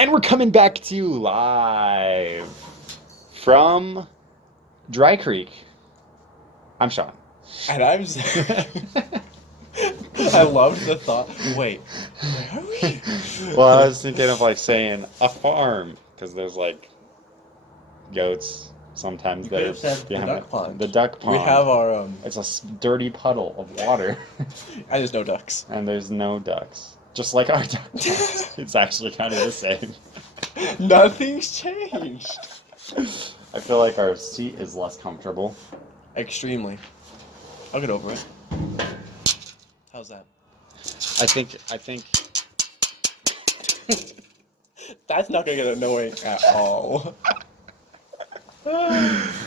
And we're coming back to you live from Dry Creek. I'm Sean. And I'm... I loved the thought. Wait, where are we? Well, I was thinking of like saying a farm, because there's like goats sometimes You that could are have said the behind duck pond. The duck pond. We have our... It's a dirty puddle of water. And there's no ducks. And there's no ducks. Just like our duck pond. It's actually kind of the same. Nothing's changed. I feel like our seat is less comfortable. Extremely. I'll get over it. How's that? I think That's not gonna get annoying at all.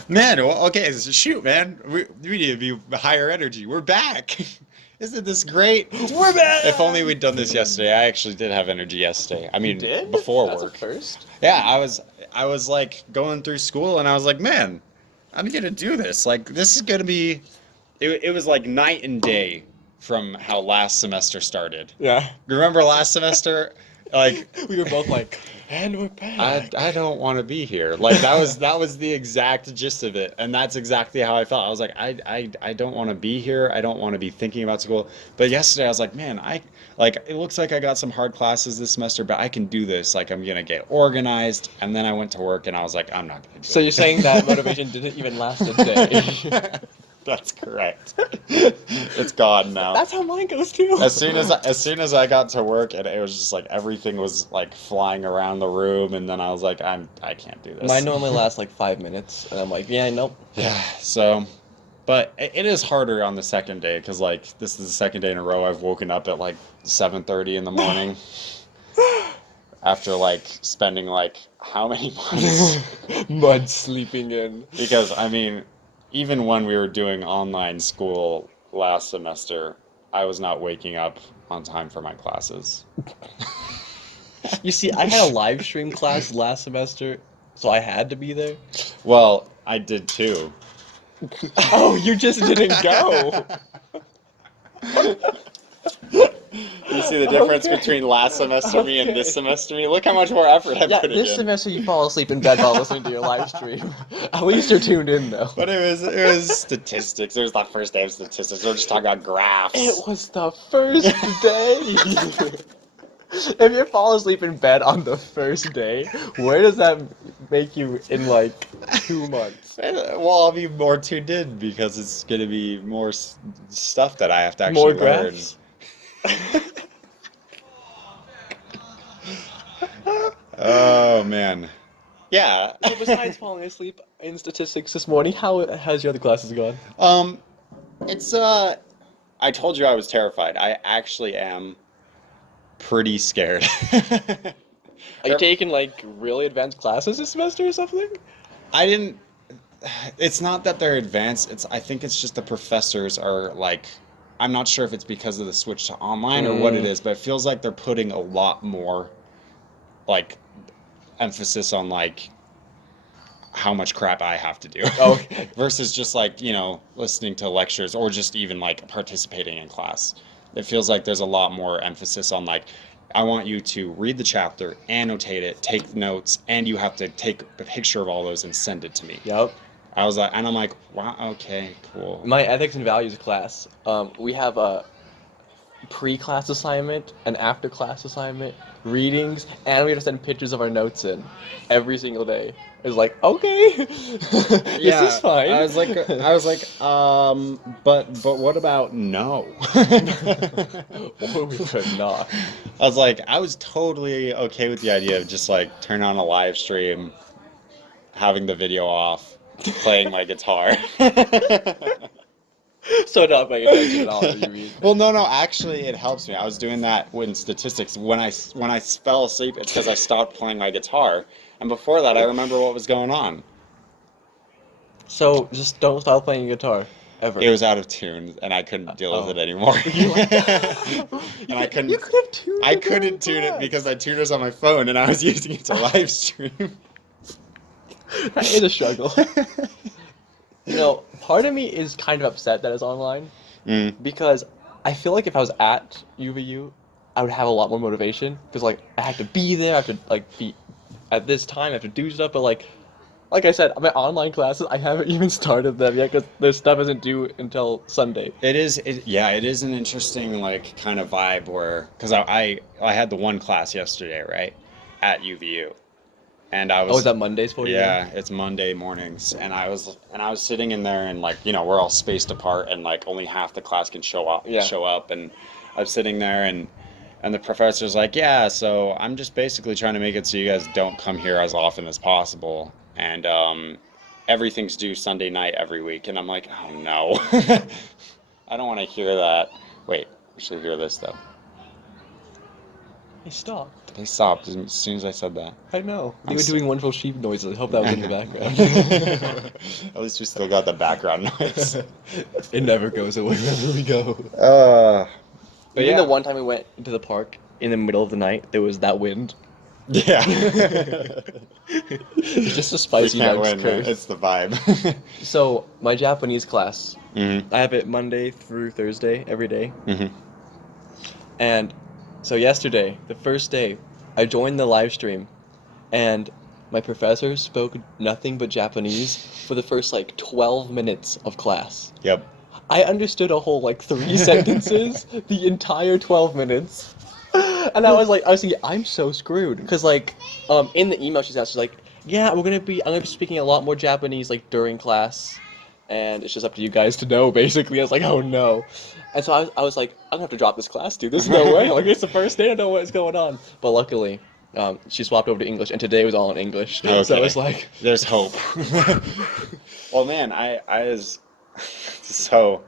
Man, well, okay, so shoot, man. We need to be higher energy. We're back. Isn't this great? We're back! If only we'd done this yesterday. I actually did have energy yesterday. I mean, before That's work. a first? Yeah, I was like going through school and I was like, man, I'm gonna do this. Like, this is gonna be. It was like night and day from how last semester started. Yeah. Remember last semester? Like, We were both like, and we're back. I don't want to be here. Like that was the exact gist of it, and that's exactly how I felt. I was like, I don't want to be here. I don't want to be thinking about school. But yesterday I was like, man, it looks like I got some hard classes this semester, but I can do this. Like I'm gonna get organized. And then I went to work and I was like, I'm not gonna do So it. you're saying that motivation didn't even last a day? That's correct. It's gone now. That's how mine goes too. As soon as I got to work, and it was just like everything was like flying around the room, and then I was like, I can't do this. Mine normally lasts like 5 minutes, and I'm like, yeah, nope. Yeah. So, but it is harder on the second day because like this is the second day in a row I've woken up at like 7:30 in the morning after like spending like how many months? Months sleeping in. Because I mean, even when we were doing online school last semester, I was not waking up on time for my classes. You see, I had a live stream class last semester, so I had to be there. Well, I did too. Oh, you just didn't go. You see the difference Okay. between last semester me and Okay. this semester me? Look how much more effort I Yeah, put this in. semester you fall asleep in bed while listening to your live stream. At least you're tuned in, though. But it was statistics. It was the first day of statistics. We were just talking about graphs. It was the first day. If you fall asleep in bed on the first day, where does that make you in like 2 months? Well, I'll be more tuned in because it's going to be more stuff that I have to More actually learn. graphs? Oh, man. Yeah. So besides falling asleep in statistics this morning, how has your other classes gone? It's, I told you I was terrified. I actually am pretty scared. Are you taking like really advanced classes this semester or something? I didn't. It's not that they're advanced. I think it's just the professors are like. I'm not sure if it's because of the switch to online or what it is, but it feels like they're putting a lot more, like, emphasis on like how much crap I have to do. Okay. Versus just like listening to lectures or just even like participating in class. It feels like there's a lot more emphasis on like. I want you to read the chapter, annotate it, take notes, and you have to take a picture of all those and send it to me. Yep. I was like, and I'm like, wow, okay, cool. My ethics and values class, we have a pre-class assignment, an after-class assignment, readings, and we have to send pictures of our notes in every single day. It's like, okay, this is fine. I was like, but what about no? Or we could not. I was like, I was totally okay with the idea of just like turn on a live stream, having the video off, playing my guitar. So not paying attention at all, you mean? Well, no, actually, it helps me. I was doing that in statistics. When I fell asleep, it's because I stopped playing my guitar. And before that, I remember what was going on. So just don't stop playing guitar, ever. It was out of tune, and I couldn't deal with it anymore. And I couldn't. You could have tuned I it couldn't very tune it fast. because my tuner's on my phone, and I was using it to live stream. That is a struggle. Part of me is kind of upset that it's online Mm. because I feel like if I was at UVU, I would have a lot more motivation because like I have to be there, I have to like be at this time, I have to do stuff. But like I said, my online classes, I haven't even started them yet because their stuff isn't due until Sunday. Yeah, it is an interesting like kind of vibe where because I had the one class yesterday, right, at UVU, and I Oh, is was that Mondays for you? yeah, it's Monday mornings, and I was sitting in there and like we're all spaced apart and like only half the class can Yeah. show up, and I was sitting there and the professor's like, yeah, so I'm just basically trying to make it so you guys don't come here as often as possible, and everything's due Sunday night every week, and I'm like, oh no. I don't want to hear that. Wait, I should hear this though. He stopped. They stopped as soon as I said that. I know. I'm They were so- doing wonderful sheep noises. I hope that was in the background. At least we still got the background noise. It never goes away wherever we go. But Even yeah. the one time we went into the park in the middle of the night, there was that wind. Yeah. It's just a We spicy can't Nuggs win, man. curse. It's the vibe. So my Japanese class, Mm-hmm. I have it Monday through Thursday every day. Mm-hmm. And so yesterday, the first day, I joined the live stream, and my professor spoke nothing but Japanese for the first like 12 minutes of class. Yep. I understood a whole like 3 sentences the entire 12 minutes. And I was thinking, I'm so screwed. Because like, in the email she's like, yeah, I'm gonna be speaking a lot more Japanese like during class. And it's just up to you guys to know, basically. I was like, oh no. And so I was like, I'm gonna have to drop this class, dude. There's no way. Like, it's the first day, I don't know what's going on. But luckily, she swapped over to English, and today was all in English. So Okay. I was like, There's hope. Well, man, I was so.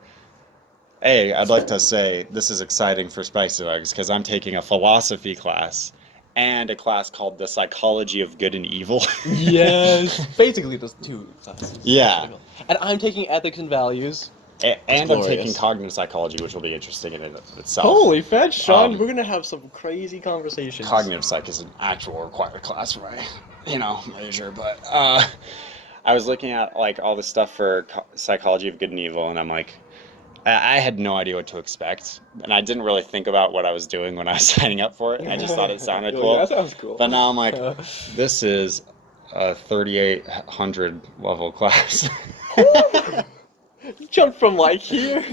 Hey, I'd like to say this is exciting for Spicy Legs because I'm taking a philosophy class and a class called The Psychology of Good and Evil. yes. Basically, those 2 classes. Yeah. And I'm taking ethics and values. And I'm glorious. taking cognitive psychology, which will be interesting in and of itself. Holy fetch, Sean! Um, We're gonna have some crazy conversations. Cognitive psych is an actual required class for my, major. But I was looking at like all the stuff for psychology of good and evil, and I'm like, I had no idea what to expect, and I didn't really think about what I was doing when I was signing up for it. I just thought it sounded Oh, cool. yeah, that sounds cool. But now I'm like, this is a 3,800 level class. You jumped from like here.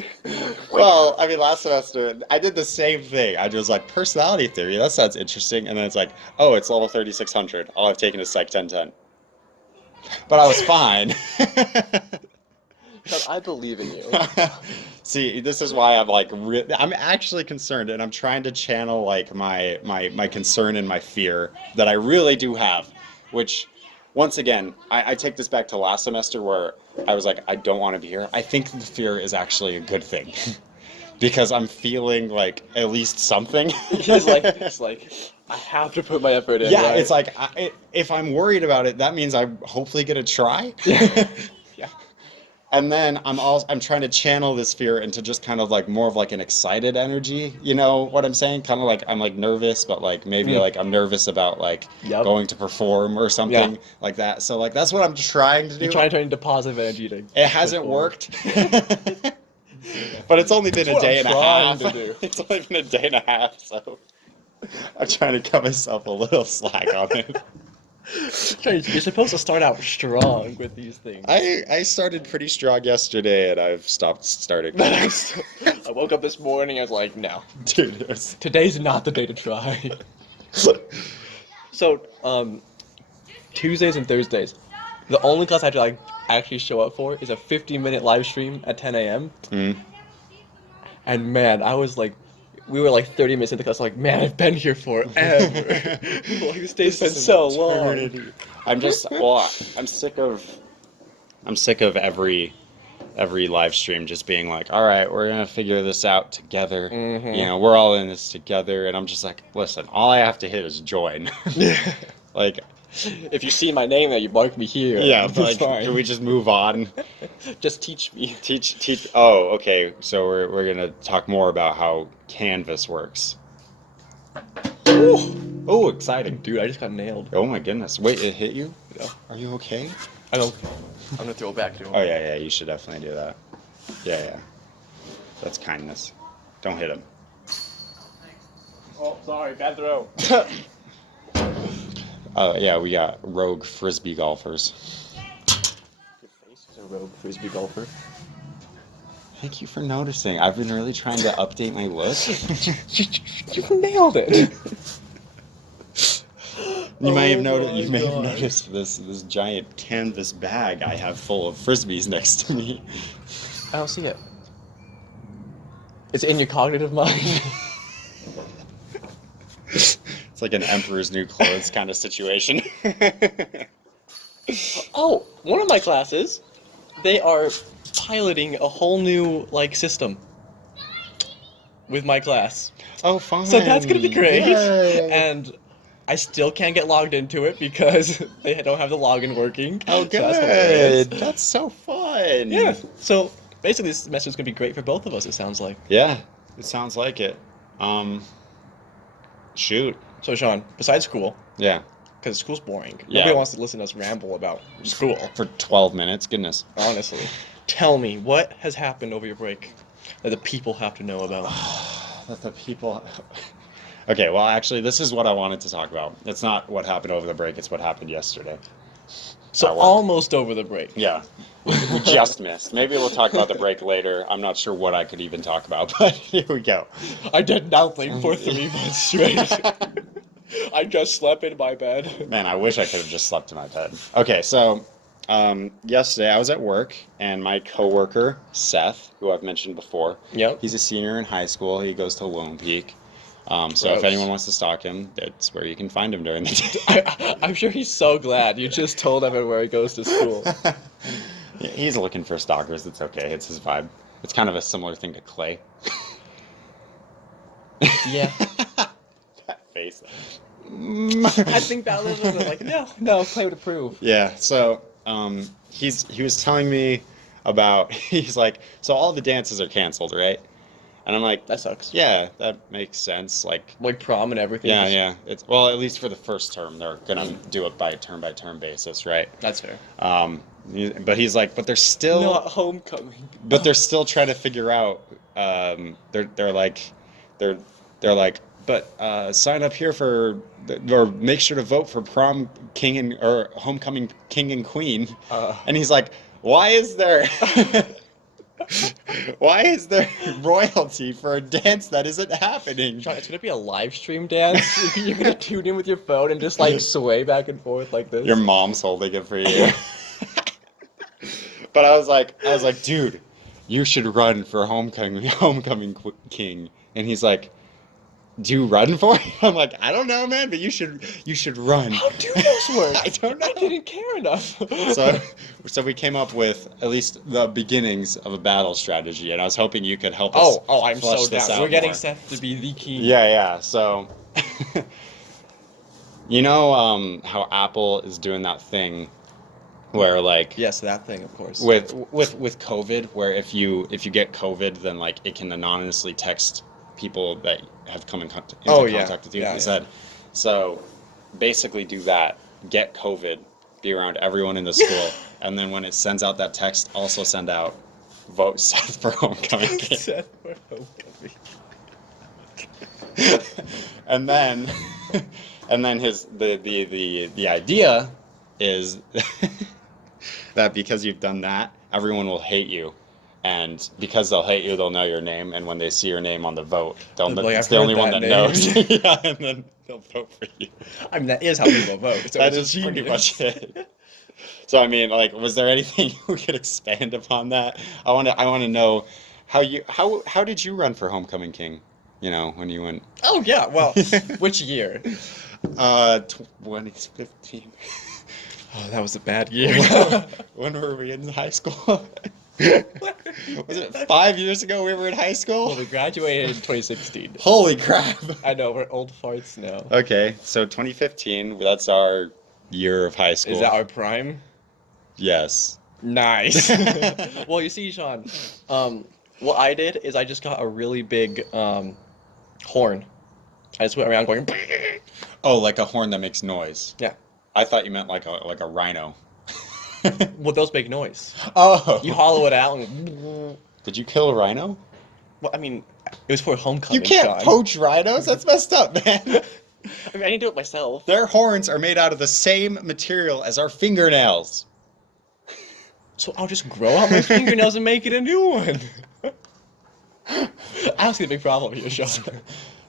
Well, I mean, last semester I did the same thing. I was like, personality theory, that sounds interesting. And then it's like, oh, it's level 3,600. All I've taken is Psych 1010. But I was fine. Sean, I believe in you. See, this is why I'm like, I'm actually concerned, and I'm trying to channel like my concern and my fear that I really do have, which, once again, I take this back to last semester where I was like, I don't want to be here. I think the fear is actually a good thing because I'm feeling like at least something. it's like I have to put my effort in. Yeah, right? it's like if I'm worried about it, that means I'm hopefully gonna try. Yeah. And then I'm trying to channel this fear into just kind of like more of like an excited energy. You know what I'm saying? Kind of like I'm like nervous, but like maybe like I'm nervous about like Yep. going to perform or something Yeah. like that. So like that's what I'm trying to do. You're trying to turn into positive energy to. It hasn't worked. But it's only been a what day I'm and a half. trying to do. It's only been a day and a half, so I'm trying to cut myself a little slack on it. You're supposed to start out strong with these things. I started pretty strong yesterday, and I've stopped starting. I woke up this morning. I was like, no, Dude, it was... today's not the day to try. So, Tuesdays and Thursdays, the only class I have to like actually show up for is a 50-minute live stream at 10 a.m. Mm. And man, I was like, we were like 30 minutes into class, like, man, I've been here forever. Like, this day's been so long. I'm sick of every live stream just being like, all right, we're gonna figure this out together. Mhm. You know, we're all in this together, and I'm just like, listen, all I have to hit is join. Like, If you see my name there, you mark me here. yeah, It's but like, fine. can we just move on? Just teach me. Teach. Oh, okay. So we're gonna talk more about how Canvas works. Ooh. Oh, exciting! Dude, I just got nailed. Oh my goodness! Wait, it hit you? Yeah. Are you okay? I'm gonna throw it back to him. Oh yeah. You should definitely do that. Yeah. That's kindness. Don't hit him. Oh, sorry, bad throw. Yeah, we got rogue frisbee golfers. Your face is a rogue frisbee golfer. Thank you for noticing. I've been really trying to update my look. You nailed it. You may have Oh noticed. my You may have God. noticed this giant canvas bag I have full of frisbees next to me. I don't see it. It's in your cognitive mind. It's like an Emperor's New Clothes kind of situation. Oh, one of my classes, they are piloting a whole new system with my class. Oh, fine. So that's gonna be great. Yay. And I still can't get logged into it because they don't have the login working. Oh, So that's hilarious. good. That's so fun. Yeah. So basically, this semester is gonna be great for both of us. It sounds like. Yeah, it sounds like it. Shoot. So Sean, besides school, Yeah. because school's boring. Yeah. Nobody wants to listen to us ramble about school. For 12 minutes, goodness. Honestly, tell me what has happened over your break that the people have to know about. That the people. Okay, well, actually, this is what I wanted to talk about. It's not what happened over the break, it's what happened yesterday. So At work. almost over the break. Yeah. We just missed. Maybe we'll talk about the break later. I'm not sure what I could even talk about, but here we go. I did nothing for 3 months straight. I just slept in my bed. Man, I wish I could have just slept in my bed. Okay, so yesterday I was at work, and my coworker, Seth, who I've mentioned before, Yep. he's a senior in high school. He goes to Lone Peak. So Gross. if anyone wants to stalk him, that's where you can find him during the day. I'm sure he's so glad you just told him where he goes to school. Yeah, he's looking for stalkers. It's okay. It's his vibe. It's kind of a similar thing to Clay. Yeah. That face. I think that was no, Clay would approve. Yeah. So he was telling me about he's like, so all the dances are canceled, right? And I'm like, That sucks. yeah, that makes sense. Like, Prom and everything. yeah. It's well, at least for the first term, they're gonna do it by term basis, right? That's fair. But he's like, but they're still. Not homecoming. But they're still trying to figure out. They're like, but sign up here for, or make sure to vote for prom king or homecoming king and queen. And he's like, why is there royalty for a dance that isn't happening? Sean, it's gonna be a live stream dance. You're gonna tune in with your phone and just sway back and forth like this. Your mom's holding it for you. But I was like, dude, you should run for homecoming king. And he's like, do you run for it? I'm like, I don't know, man, but you should run. How do those work? I don't know. I didn't care enough. So we came up with at least the beginnings of a battle strategy, and I was hoping you could help us. Oh, I'm flesh so this down. out We're getting more. Seth to be the king. Yeah. So, you know how Apple is doing that thing where Yes, that thing, of course. with COVID, where if you get COVID, then it can anonymously text people that have come in contact with you. Yeah, He said, so basically do that. Get COVID, be around everyone in the school, and then when it sends out that text, also send out vote Seth for homecoming king. Seth for homecoming. and then the idea is that because you've done that, everyone will hate you. And because they'll hate you, they'll know your name, and when they see your name on the vote, it's the only one that knows. Yeah, and then they'll vote for you. I mean, that is how people vote. So That it's is pretty genius. much it. So I mean, was there anything we could expand upon that? I want to know how did you run for homecoming king? When you went. Oh yeah, well, which year? 2015. Oh, that was a bad year. When were we in high school? Was it 5 years ago we were in high school? Well, we graduated in 2016. Holy crap. I know, we're old farts now. Okay, so 2015, that's our year of high school. Is that our prime? Yes. Nice. Well, you see, Sean, what I did is I just got a really big horn. I just went around going. Oh, like a horn that makes noise. Yeah. I thought you meant like a rhino. Well, those make noise. Oh. You hollow it out and. Did you kill a rhino? Well, I mean, It was for homecoming. You can't Sean. poach rhinos. That's messed up, man. I mean, I didn't do it myself. Their horns are made out of the same material as our fingernails. So I'll just grow out my fingernails and make it a new one. I don't see the big problem here, Sean.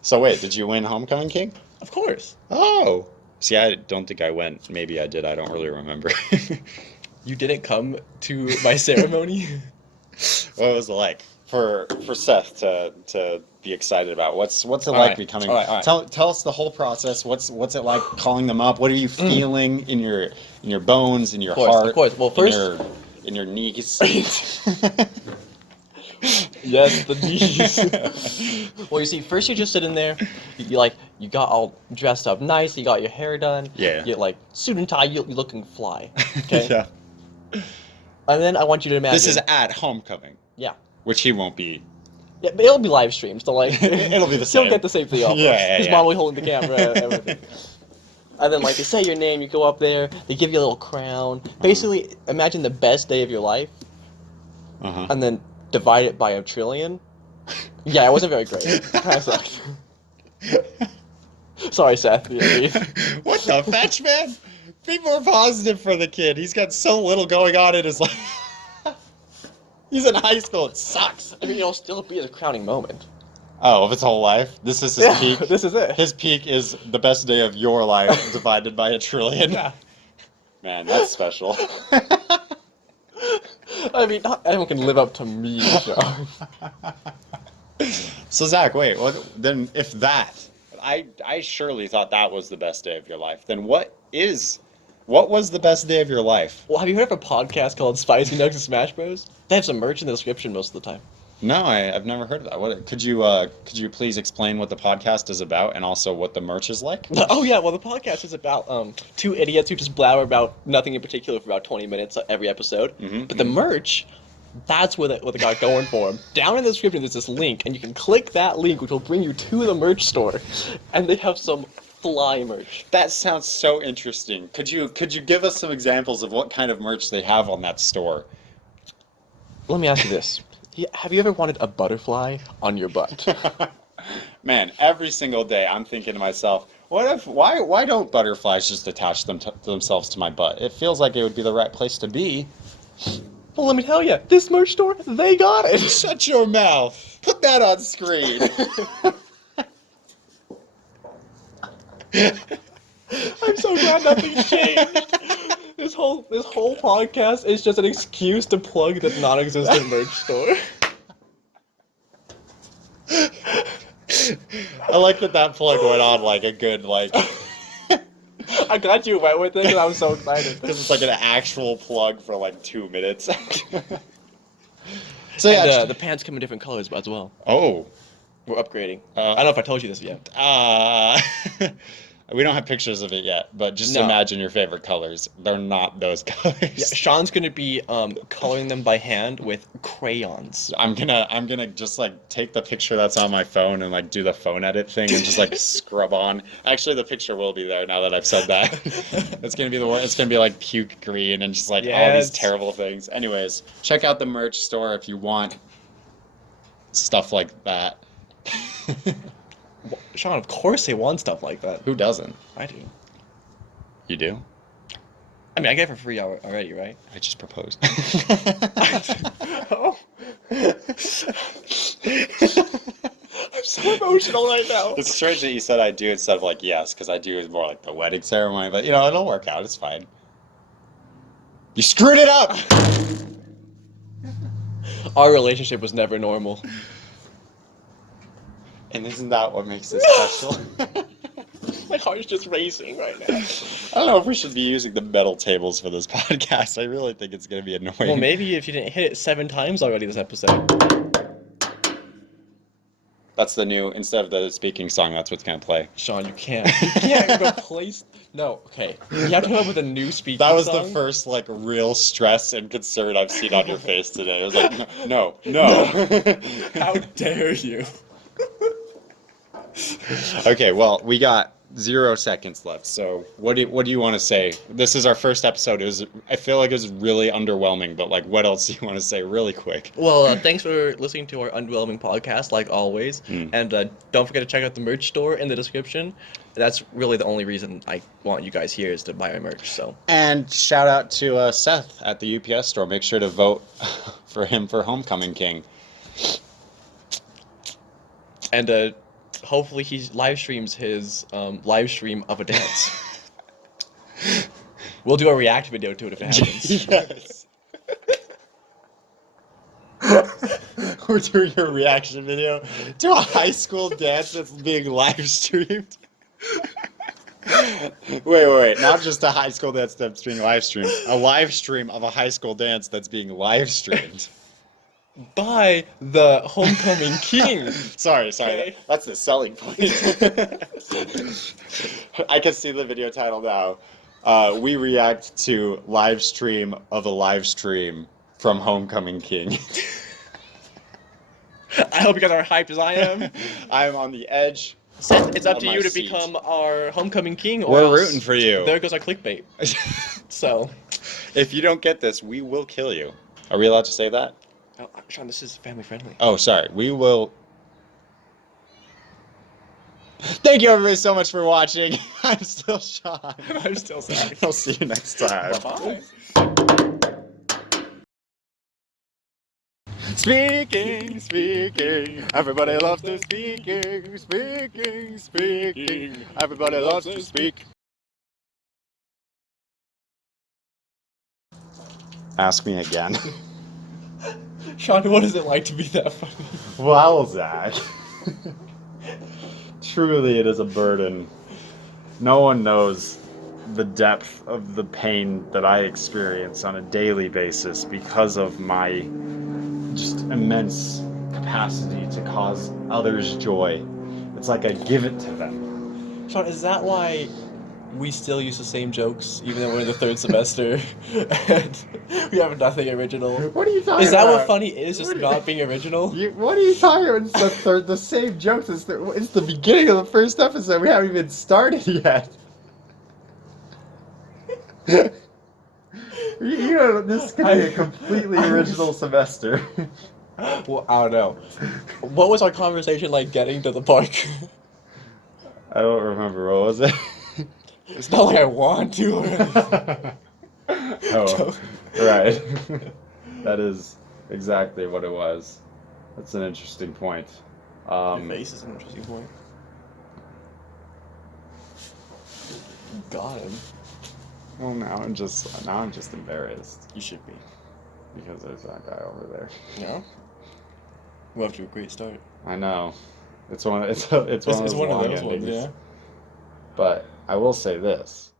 So wait, did you win Homecoming King? Of course. Oh. See, I don't think I went. Maybe I did. I don't really remember. You didn't come to my ceremony? What was it like for Seth to be excited about? What's it like right. becoming? All right. Tell us the whole process. What's it like calling them up? What are you feeling in your bones, in your heart? Of course. Well, first in your knees. Yes, the knees. Well, you see, first you just sit in there. You got all dressed up nice. You got your hair done. Yeah. You like suit and tie. You're looking fly. Okay. Yeah. And then I want you to imagine. This is at Homecoming. Yeah. Which he won't be. Yeah, but it'll be live streamed, so like It'll be the same. He'll get the same thing. His mom will be holding the camera, everything. And then like they say your name, you go up there, they give you a little crown. Basically, imagine the best day of your life, and then divide it by a trillion. Yeah, it wasn't very great. It kind of sucked. Sorry, Seth. What the fetch, man? Be more positive for the kid. He's got so little going on in his life. He's in high school. It sucks. I mean, it'll still be a crowning moment. Oh, of his whole life? This is his peak? This is it. His peak is the best day of your life divided by a trillion? Yeah. Man, that's special. I mean, not everyone can live up to me, John. So, Zach, wait. Then if that... I surely thought that was the best day of your life. Then what was the best day of your life? Well, have you heard of a podcast called Spicy Nuggs and Smash Bros? They have some merch in the description most of the time. No, I've never heard of that. What could you please explain what the podcast is about and also what the merch is like? Oh yeah, well the podcast is about two idiots who just blabber about nothing in particular for about 20 minutes every episode. But the merch, that's what they got going for them. Down in the description there's this link, and you can click that link, which will bring you to the merch store, and they have some fly merch. That sounds so interesting. Could you give us some examples of what kind of merch they have on that store? Let me ask you this. Have you ever wanted a butterfly on your butt? Man, every single day I'm thinking to myself, why don't butterflies just attach themselves to my butt? It feels like it would be the right place to be. Well, let me tell you, this merch store, they got it. Shut your mouth. Put that on screen. I'm so glad nothing's changed. This whole podcast is just an excuse to plug the non-existent merch store. I like that plug went on like a good I'm glad you went with it because I was so excited. Because it's like an actual plug for like 2 minutes. So And, yeah, the pants come in different colors as well. oh, We're upgrading. I don't know if I told you this yet. we don't have pictures of it yet, but just No. imagine your favorite colors. They're not those colors. Yeah, Sean's gonna be coloring them by hand with crayons. I'm gonna just like take the picture that's on my phone and like do the phone edit thing and just like scrub on. Actually, the picture will be there now that I've said that. It's gonna be the worst. It's gonna be like puke green and just like all these terrible things. Anyways, check out the merch store if you want stuff like that. Sean, of course they want stuff like that. Who doesn't? I do. You do? I mean, I get it for free already, right? I just proposed. Oh. I'm so emotional right now. It's strange that you said I do instead of like yes, because I do is more like the wedding ceremony, but it'll work out. It's fine. You screwed it up! Our relationship was never normal. And isn't that what makes it special? My heart's just racing right now. I don't know if we should be using the metal tables for this podcast. I really think it's going to be annoying. Well, maybe if you didn't hit it 7 times already this episode. That's the new, instead of the speaking song, that's what's going to play. Sean, you can't replace... No, okay. You have to come up with a new speaking That was song. the first, real stress and concern I've seen on your face today. It was like, no. How dare you? Okay, well, we got 0 seconds left. So what do you want to say? This is our first episode. I feel like it was really underwhelming, but like, what else do you want to say really quick? Well, thanks for listening to our Underwhelming podcast, like always. And don't forget to check out the merch store in the description. That's really the only reason I want you guys here is to buy my merch. So. And shout out to Seth at the UPS store. Make sure to vote for him for Homecoming King. And hopefully he live streams his live stream of a dance. We'll do a react video to it if it happens. Yes. We're doing a reaction video to a high school dance that's being live streamed. Wait. Not just a high school dance that's being live streamed. A live stream of a high school dance that's being live streamed. By the Homecoming King. Sorry. That's the selling point. I can see the video title now. We react to live stream of a live stream from Homecoming King. I hope you guys are hyped as I am. I'm on the edge. Seth, it's up of to my you to seat. become our Homecoming King. We're else rooting for you. There goes our clickbait. So. If you don't get this, we will kill you. Are we allowed to say that? Oh, Sean, this is family friendly. Oh, sorry. We will. Thank you, everybody, so much for watching. I'm still Sean. I'm still sorry. I'll see you next time. Bye. Speaking. Everybody loves to speaking. Everybody loves to speak. Ask me again. Sean, what is it like to be that funny? Wow, Zach. Truly, it is a burden. No one knows the depth of the pain that I experience on a daily basis because of my just immense capacity to cause others joy. It's like I give it to them. Sean, is that why we still use the same jokes, even though we're in the 3rd semester, and we have nothing original? What are you talking about? Is that what funny is, just not being original? What are you talking about? It's the same jokes. It's the beginning of the first episode. We haven't even started yet. You know, this could be a completely original semester. Well, I don't know. What was our conversation like getting to the park? I don't remember. What was it? It's not like I want to. Oh, right. That is exactly what it was. That's an interesting point. Your face is an interesting point. Got him. Well, now I'm just embarrassed You should be. because there's that guy over there. Yeah. We're off to a great start. I know. It's one of those long ones, endings. yeah. But I will say this.